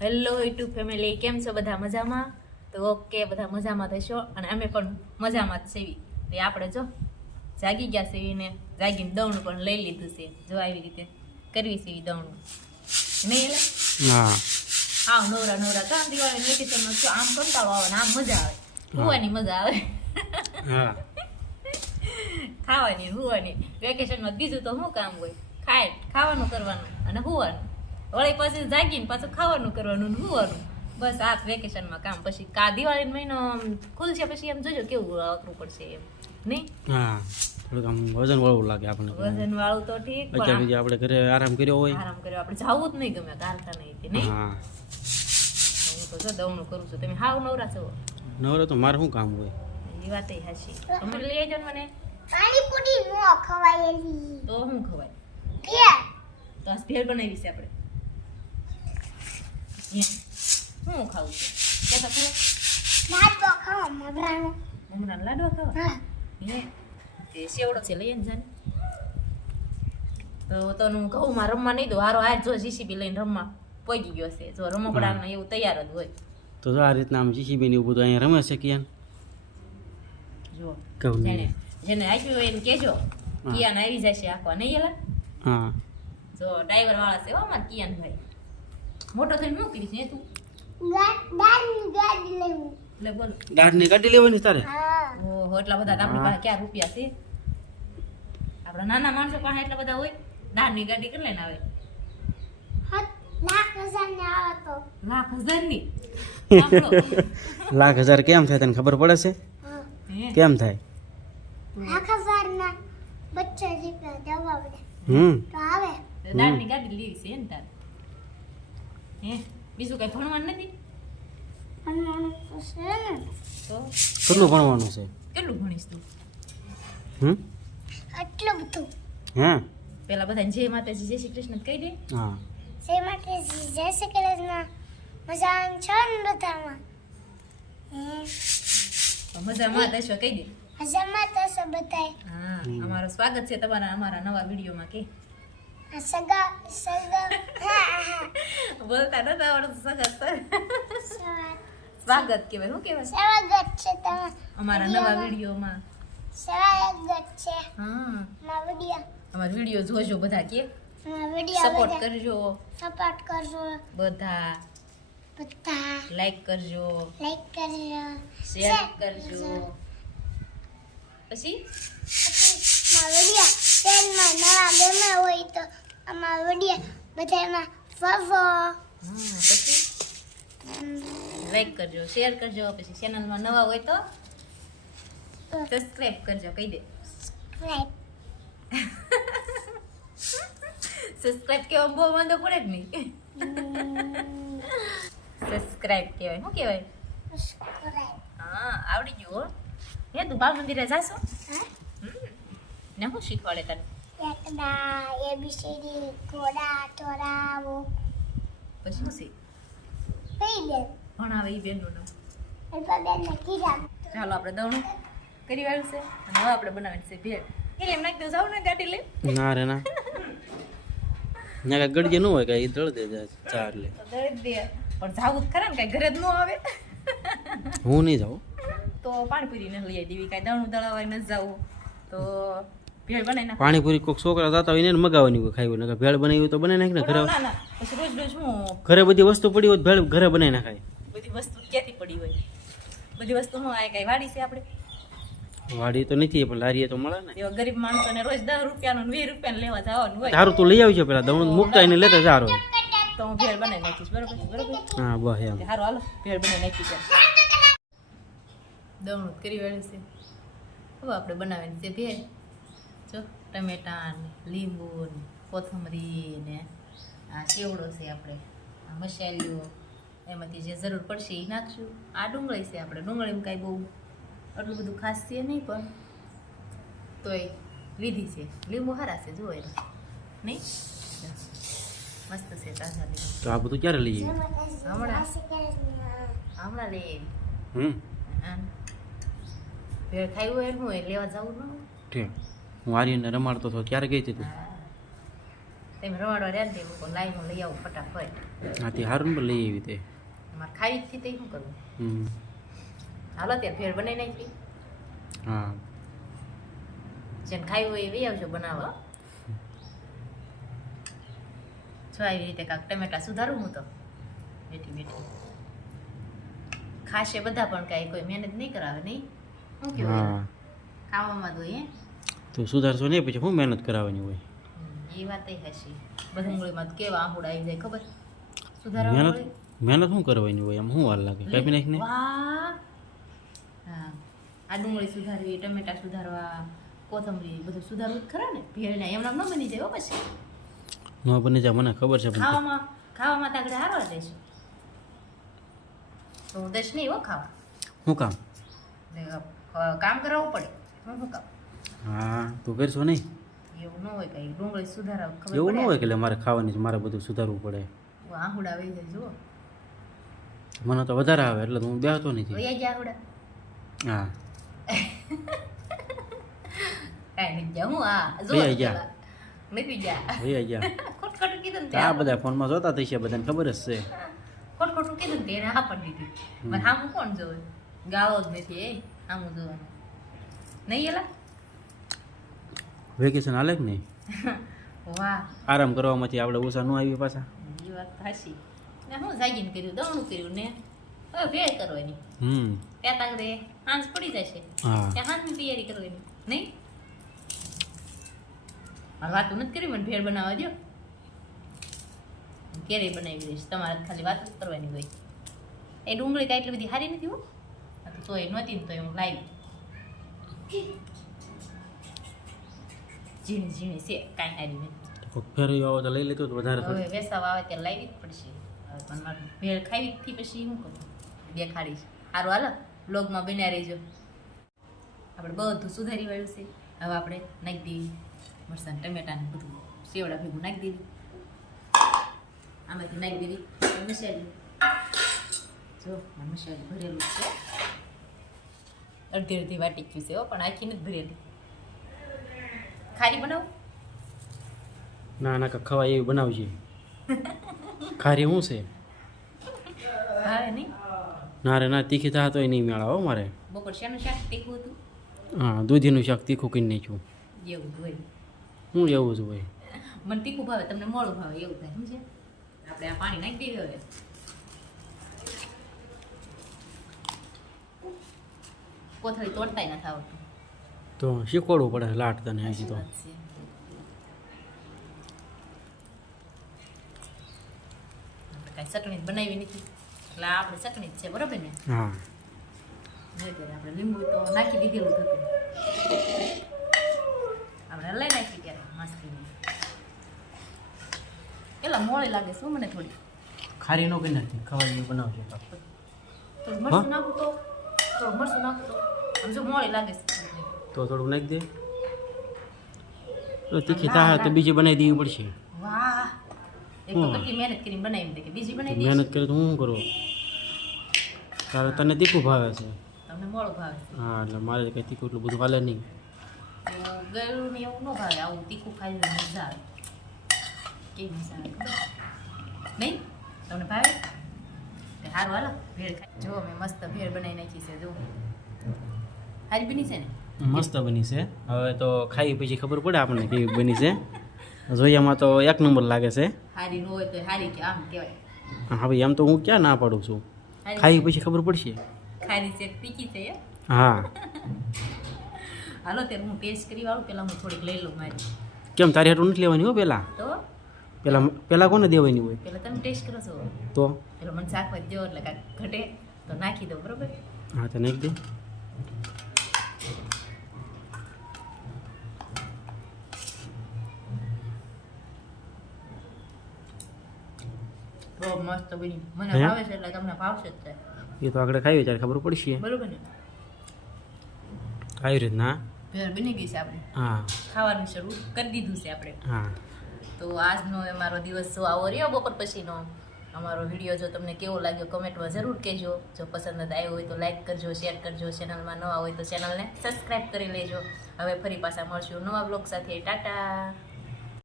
Hello YouTube family, કેમ છો બધા? મજામાં? તો ઓકે, બધા મજામાં થશો અને અમે પણ મજામાં જ સેવી. તો આપણે જો જાગી ગયા સેવીને જાગીને દવણું પણ લઈ લીધું છે. જો આવી રીતે કરવી સેવી દવણું નહીં એટલે હા નવરા નવરા કામ દિવાળી વેકેશનમાં શું આમ કંટાળો આવે ને આમ મજા આવે, હુવાની મજા આવે. ખાવાની હુવાની વેકેશનમાં બીજું તો શું કામ હોય? ખાવાનું કરવાનું અને હુવાનું, વળી પછી જાગીને પાછું ખાવાનું કરવાનું ને હુવાનું, બસ આ વેકેશનમાં કામ. પછી દિવાળી મહિનો ખુલશે પછી એમ જોજો કેવું અઘરું પડશે એમ નહીં? થોડુંક આમ વજન વાળું લાગે આપણને. વજન વાળું તો ઠીક, પણ આપણે ઘરે આરામ કર્યો હોય, આરામ કર્યો આપણે જવું જ નહીં ગમે કારખાને નહીં. હું તો જો દવણું કરું છું, તમે હાવ નવરા છો? નવરા તો મારે શું કામ હોય? એ વાત હાચી. તમે લઈ આવજો ને મને. પાણીપુરી નો ખવાયેલી તો શું ખવાય? ભેળ. તો આ ભેળ બનાવી છે આપણે. શું ખાવું છે કે તો ખરો? લાડવો ખાવા મમરાનો. મમરાના લાડવા ખાવા? હે તે સેવડો છે લઈ જાને. તો તનું ઘઉંમાં રમવા નહીં દો, હારો આજ જો જીસીબી લઈને રમવા પહોંચી ગયો છે. જો રમકડાને એવું તૈયાર જ હોય. તો આ રીતના આમ જીસીબી ને એવું બધું અહીંયા રમે છે કિયાન. જો કહું જેને આપ્યું હોય એને કહેજો, કિયાન આવી જાય છે આખવા નહીં એલા. હા જો ડ્રાઈવર વાળા છે હો અમાર કિયાન ભાઈ. મોટો થઈને શું કરીશ ને તું? દાળની ગાડી લેવું. એટલે બોલ, દાઢની ગાડી લેવાની તારે? હા. ઓહો એટલા બધા આપણી પાસે ક્યાં રૂપિયા છે? આપણા નાના માણસો પાસે એટલા બધા હોય? દાળની ગાડી કરી લઈને આવે. લાખ હજાર ને આવે તો લાખ હજારની? લાખ હજાર કેમ થાય તને ખબર પડે છે? કેમ થાય? લાખ હજાર ના 25 રૂપિયા દેવા પડે તો આવે. દાળની ગાડી લેવી છે ને તારે? હે બીજું કઈ ભણવાનું નથી? ભણવાનું તો છે ને. તો કેટલું ભણવાનું છે? કેટલું ભણીશ તું? આટલું બધું. હા પેલા બધાને જય માતાજી જય શ્રી કૃષ્ણ કહી દે. હા જય માતાજી જય શ્રી કૃષ્ણ. મજા છે ને બધામાં? મજામાં દશો કહી દે. મજામાં તો છે બધાય. હા અમારું સ્વાગત છે તમારા અમારા નવા વિડીયોમાં. કે આ સગા બોલતા નતા આવડતું. સ્વાગત કહેવાય. શું કહેવાય? સ્વાગત છે તમારા અમારા નવા વિડીયોમાં. સ્વાગત છે હા મારા વિડિયો. અમારા વિડીયો જોજો બધા. કે મારા વિડિયો સપોર્ટ કરજો સપોર્ટ કરજો બધા, બધા. લાઈક કરજો, લાઈક કરજો, શેર કરજો. પછી મારા વિડિયો ચેનલમાં નવા ગમે હોય તો અમારા વિડિયો બધામાં ફોલો. પછી લાઈક કરજો, શેર કરજો. પછી ચેનલમાં નવા હોય તો સબસ્ક્રાઇબ કરજો. કહી દે સબસ્ક્રાઇબ કેવા બહુ વાંધો પડે જ નહીં. સબસ્ક્રાઇબ કહેવાય. શું કહેવાય? હા આવડી ગયું હો. હે તું બાળ મંદિરે જાશો? ને શું શીખવાડે તને? એકડા એબીસીડી ઘોડા તોરાવો પછી શું શીખ કઈ દે ભણાવે એ બેનનું નામ? અલ્પાબેનને કીધા. ચાલો આપણે દવણું કરી વાળું છે અને હવે આપણે બનાવવાની છે ભેળ. એટલે એમ નાખી દઉં જાવ ને ગાડી લઈ. ના રે ના ના કઈ ગળજે ન હોય કઈ દળ દે ચાર લે તો દળી જ દે. પણ જાવું જ ખરા ને, કઈ ઘરે જ ન આવે. હું નહીં જાઉં. તો પાણીપુરી ને લઈ દેવી, કાંઈ દવણું દળાવાય ન જાવું તો ભેળ બનાવી નાખ. પાણીપુરી કોઈક છોકરા જતા હોય ને મગાવવાની હોય ખાવી હોય. ભેળ બનાવી હોય તો બનાવી નાખ ને ઘરે. ના ના પછી રોજ રોજ હું ઘરે બધી વસ્તુ પડી હોય તો ભેળ ઘરે બનાવી નાખાય. બધી વસ્તુ ક્યાંથી પડી હોય? બધી વસ્તુ હું આ કઈ વાડી છે આપણે? વાડી તો નથી પણ લારીએ તો મળે ને. એવા ગરીબ માણસોને રોજ 10 રૂપિયાનું 20 રૂપિયાનું લેવા જવાનું હોય. સારું તું લઈ આવજો પેલા દવણ મૂકતા એને લેતા સારો. તો હું ભેળ બનાવી નાખીશ. બરોબર બરોબર. હા બસ એમ. સારું હાલો ભેળ બનાવી નાખીશ. દવણું કરી વાળું છે. હવે આપણે બનાવવાની છે ભેળ. જો ટમેટા ને લીંબુ ને કોથમરી ને આ કેવડો છે આપણે, આ મસાલો એમાંથી જે જરૂર પડશે એ નાખશું. આ ડુંગળી છે આપણે. ડુંગળીમાં કાંઈ બહુ આટલું બધું ખાસ છે નહીં પણ તોય લીધી છે. લીંબુ સારા છે જુઓ એને નહીં? મસ્ત છે તાજા લીંબુ. તો આ બધું ક્યારે લઈએ? હમણાં લઈ હમ ભેળ ખાઈ હોય એમ હોય લેવા જવું ન હોય. ઠીક. હું આર્યને રમાડતો હતો ક્યારે ગઈ હતી તું? તમે રવાડવા રહ્યા ને તે મૂકો લાઈમાં લઈ આવો ફટાફટ. આથી હારું પણ લઈ આવી તે. મારે ખાવી જ થી તે શું કરવું? હમ. હાલો ત્યારે ભેળ બનાવી નાખી. હા જેને ખાવી હોય એ લઈ આવજો બનાવવા. જો આવી રીતે કાંક ટમેટા સુધારું હું તો બેઠી બેઠી. ખાશે બધા પણ કાંઈ કોઈ મહેનત નહીં કરાવે નહીં. શું કેવું હા ખાવામાં તો એ તો સુધારશો નહીં પછી શું મહેનત કરાવવાની હોય? એ વાત હશી. બધુંગળીમાં તો કેવા આંબુડા આવી જાય ખબર? સુધારવા મહેનત મળે. મહેનત શું કરવાની હોય? આમ શું વાર લાગે? કાપી નાખીને વાહ. હા આ ડુંગળી સુધારવી, ટમેટા સુધારવા, કોથમરી બધું સુધારવું જ ખરા ને. ભેળને એમનામ ન બની જાય હો પછી. ન બની જાય મને ખબર છે પણ ખાવામાં તાગડે હારવા દેશે તો હું દઈશ નહીં હો ખાવા. શું કામ? કામ કરાવવું પડે. શું કામ? હા તું કરશો નહીં? એવું ન હોય કઈ. ડુંગળી સુધારવા ખબર એવું ન પડે. હોય કે લે મારે ખાવાની છે, મારે બધું સુધારવું પડે. આહુડા વહી જાય જુઓ. મને તો વધારે આવે એટલે હું બેસતો નથી. વહી જાય આહુડા. હા કાંઈ નહીં જા હું આ જો વહી જા. નથી જા. ભૈયા ગયા ખોટખોટું કીધું ને આ બધા ફોનમાં જોતા થઈ છે, બધાને ખબર જ છે. ખોટખોટું કીધું ને તે એને હા પડી દીધી. મને હામું કોણ જોવે? ગાવો જ નથી એ હામું જોવાનું નહીં એલા. વેકેશન હાલે કે નહીં? વાહ આરામ કરવામાંથી આપણે ઓછા ન આવી પાછા. એ વાત હાશી. ને હું જાગીને કર્યું, દવણું કર્યું ને હવે ભેળ કરવાની. હમ ત્યાં તાગડે હાંજ પડી જશે હા ત્યાં હાંજની તૈયારી કરવાની નહીં. મારે વાતું નથી કરી, મને ભેળ બનાવવા દો. ક્યારેય બનાવી દઈશ. તમારે તો ખાલી વાત જ કરવાની હોય. એ ડુંગળી તો એટલી બધી સારી નથી હો. તોય નહોતી ને તોય હું લાવી. ઝીણી ઝીણી છે કાંઈ સારી નહીં. ફેરવી આવો તો લઈ લેતો તો વધારે હવે વેસાવા આવે ત્યારે લાવી જ પડશે. હવે પણ મારે ભેળ ખાવી થી પછી શું કરું? દેખાડીશ. સારું હાલો બ્લોગમાં બન્યા રહેજો. આપણે બધું સુધારી વાળ્યું છે. હવે આપણે નાખી દેવી મરચાં ટમેટાને બધું સેવડા ભેગું નાખી દેવી. આમાંથી નાખી દેવી મસાલી. જો મસાલી ભરેલું છે. અડધી અડધી વાટી ગયું છે હો, પણ આખી નથી ભરેલી. ખારી બનાવું? ના ના ખવા એવી બનાવજે. ખારી શું છે? હા નહીં. ના રે ના તીખી થા તોય નહીં મેળા હો મારે. બપોર શાનું શાક તીખું હતું? હા દૂધીનું શાક તીખું કરી નાખ્યું. એવું જ હોય. શું એવું જ હોય? મને તીખું ભાવે, તમને મોડું ભાવે એવું થાય સમજે. આપણે આ પાણી નાખી દેવી હવે. કોથળી તોડતાય નથી આવતું. તો શીખવાડવું પડે લાટ તને હજી તો. વાત છે. આપણે કાંઈ ચટણી બનાવી નથી એટલે આપણે ચટણી જ છે બરોબર ને. હા નહીંતર આપણે લીંબુ તો નાખી દીધેલું હતું. આપણે લઈ નાખી ત્યારે મસ્તીની. એલા મોડી લાગે શું મને થોડી. ખારી નો કરી નથી ખવા એવી બનાવજો. થોડું મરચું નાખું તો આમ જો મોડી લાગે છે. તો થોડુંક નાખી દે. તો તીખી થા તો બીજી બનાવી દેવી પડશે. વાહ એક તો કેટલી મહેનત કરીને બનાવી દે કે બીજી બનાવી દે. મહેનત કરે તો હું કરું? તારે તને તીખું ભાવે છે. તમને મોડું ભાવે છે. હા એટલે મારે કંઈ તીખું એટલું બધું હાલે નહીં. ગળું ને એવું ન ભાવે. આવું તીખું ખાઈને મજા આવે. કેવી મજા આવે ખબર નહીં? તમને ભાવે? સારું હાલો ભેળ ખાઈ જો મેં મસ્ત ભેળ બનાવી નાખી છે. જો હારી બની છે ને? મસ્ત બની છે. હવે તો ખાઈ પછી ખબર પડે આપણને કેવી બની છે. જોયામાં તો એક નંબર લાગે છે. હારી ન હોય તો હારી કે આમ કહેવાય. હવે એમ તો હું ક્યાં ના પાડું છું. ખાઈ પછી ખબર પડશે. ખારી છે તીખી છે એ. હા હાલો ત્યારે હું ટેસ્ટ કરી વાળું. પહેલાં હું થોડીક લઈ લઉં મારી. કેમ તારી હાટું નથી લેવાની હો પહેલાં? તો પહેલાં કોને દેવાની હોય? પહેલાં તમે ટેસ્ટ કરો છો. તો પેલો મને શાકભાજી દેવો એટલે કાંઈક ઘટે તો નાખી દો બરોબર. હા તો નાખી દે. બહુ મસ્ત બની. મને હે? ભાવે છે એટલે તમને ભાવશે જ તે. એ તો આગળ ખાવી ત્યારે ખબર પડશે. બરોબર ને? આવી રીતના. ભેળ બની ગઈ છે આપણે. હા ખાવાનું શરૂ કરી દીધું છે આપણે. હા તો આજનો અમારો દિવસ જો આવો રહ્યો બપોર પછીનો. અમારો વિડીયો જો તમને કેવો લાગ્યો કમેન્ટમાં જરૂર કહેજો. જો પસંદ આવ્યો હોય તો લાઈક કરજો, શેર કરજો. ચેનલમાં નવા હોય તો ચેનલને સબસ્ક્રાઈબ કરી લેજો. હવે ફરી પાછા મળશું નવા બ્લોગ સાથે. ટાટા.